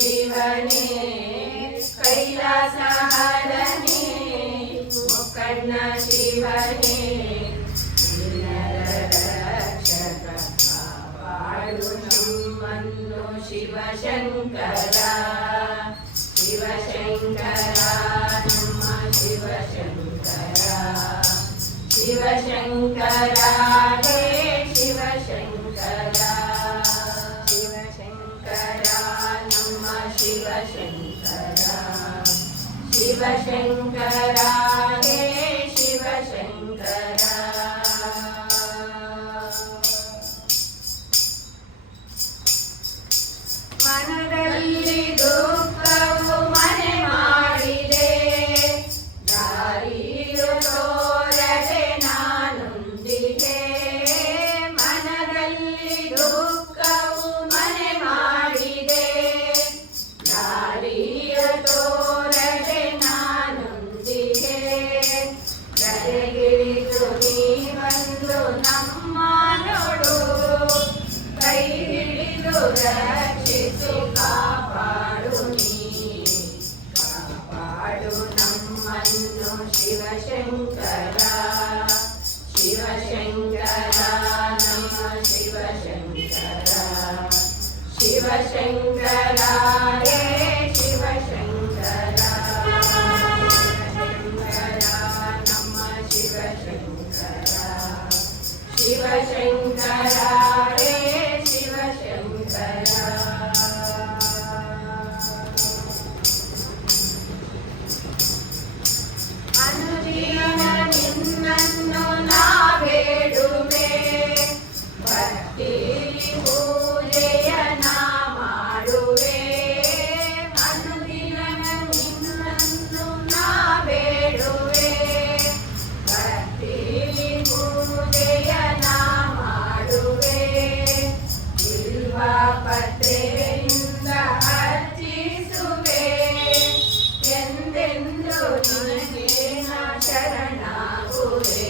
ಶಿವನೇ ಕೈಲಾಸಹರನೇ ಮುಕ್ಕಣ್ಣ ಶಿವನೇ ರಕ್ಷಕ ಕಾಪಾಡು ನಮ್ಮನ್ನು ಶಿವಶಂಕರ ಶಿವಶಂಕರ ನಮ್ಮ ಶಿವಶಂಕರ ಶಿವಶಂಕರ ಹೇ ಶಿವಶಂಕರ ಶಿವಶಂಕರ ನಮ್ಮ ಶಿವಶಂಕರ ಶಿವಶಂಕರ ಹೇ ಶಿವಶಂಕರ ಮನದಲ್ಲಿ ದುಃಖವು ಮನೆ ಮಾಡಿದೆ ದಾರಿಯು ತೋರದೆ ನಾನೊಂದಿಗೆ ಮನದಲ್ಲಿ ದುಃಖವು ಮನೆ ಮಾಡಿದೆ ದಾರಿಯು ತೋರದೆ ನಾನೊಂದಿಗೆ ಕರೆಗಿಳಿದು ನೀ ಬಂದು ನಮ್ಮ ನೋಡು ಕೈ ಹಿಡಿದು ರಕ್ಷಿಸು ಕಾಪಾಡು ನೀ ಕಾಪಾಡು ನಮ್ಮನ್ನು ಶಿವಶಂಕರ ಶಿವಶಂಕರ ನಮ್ಮ ಶಿವಶಂಕರ ಶಿವಶಂಕರ ಹೇ ಶಿವಶಂಕರ ಶಿವಶಂಕರ ನಮ್ಮ ಶಿವಶಂಕರ ಶಿವಶಂಕರ ಹೇ ಶಿವಶಂಕರ ಅನುದಿನ ನಿನ್ನನ್ನು ನಾ ಬೇಡುವೆ ಭಕ್ತಿಲಿ ಪೂಜೆಯ ನಾ ಮಾಡುವೆ ಅನುದಿನ ನಿನ್ನನ್ನು ನಾ ಬೇಡುವೆ ಭಕ್ತಿಲಿ ಪೂಜೆಯ ನಾ ಮಾಡುವೆ ಬಿಲ್ವ ಪತ್ರೆಯಿಂದ ಅರ್ಚಿಸುವೆ ಎಂದೆಂದು ನಿನಗೆ ನಾ ಶರಣಾಗುವೆ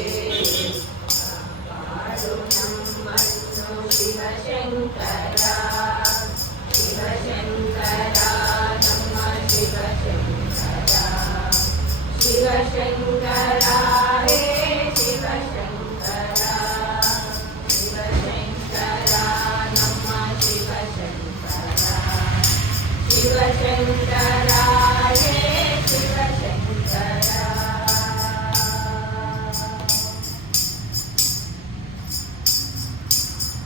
ಕಾಪಾಡು ನಮ್ಮನ್ನು ಶಿವಶಂಕರ ಶಿವಶಂಕರ ನಮ್ಮ ಶಿವಶಂಕರ ಶಿವಶಂಕರ ಹೇ ಶಿವಶಂಕರ ಶಿವಶಂಕರ ನಮ್ಮ ಶಿವಶಂಕರ ಶಿವಶಂಕರ ಹೇ ಶಿವಶಂಕರ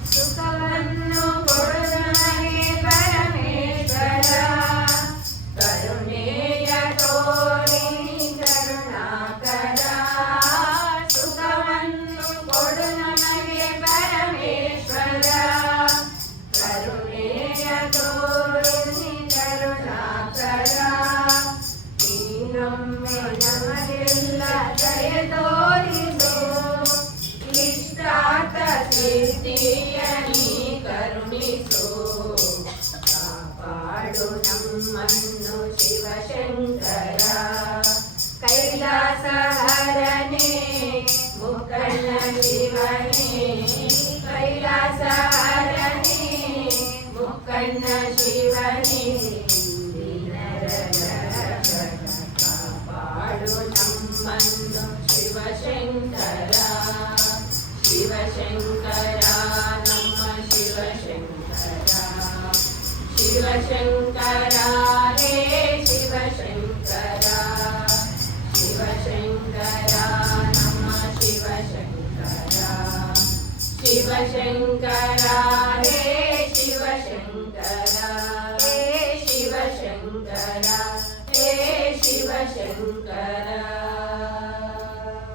ಸುಖವನ್ನು ಕೊಡು ನನಗೆ ಪರಮೇಶ್ವರ ಕರುಣೆಯ ತೋರಿ ಕರುಣಾಕರ ಸುಖವನ್ನು ಕೊಡು ನನಗೆ ಪರಮೇಶ್ವರ ಕರುಣೆಯ ತೋರಿ ಕರುಣಾಕರ ನೀನೊಮ್ಮೆ ನಮಗೆಲ್ಲ ದಯ ತೋರಿಸು ಇಷ್ಟಾರ್ಥ ಸಿದ್ಧಿಯ ನೀ ಕರುಣಿಸು ಕಾಪಾಡು ನಮ್ಮನ್ನು ಶಿವಶಂಕರ ಕೈಲಾಸಹರನೇ ಮುಕ್ಕಣ್ಣ ಶಿವನೇ ಕೈಲಾಸಹರನೇ ಮುಕ್ಕಣ್ಣ ಶಿವನೇ ಕಾಪಾಡು ನಮ್ಮನ್ನು ಶಿವಶಂಕರ ಶಿವಶಂಕರ ನಮ್ಮ ಶಿವಶಂಕರ ಶಿವಶಂಕರ ಹೇ ಶಿವಶಂಕರ ಶಿವಶಂಕರ ನಮ್ಮ ಶಿವಶಂಕರ ಶಿವಶಂಕರ ಹೇ ಶಿವಶಂಕರ ಹೇ ಶಿವಶಂಕರ ಹೇ ಶಿವಶಂಕರ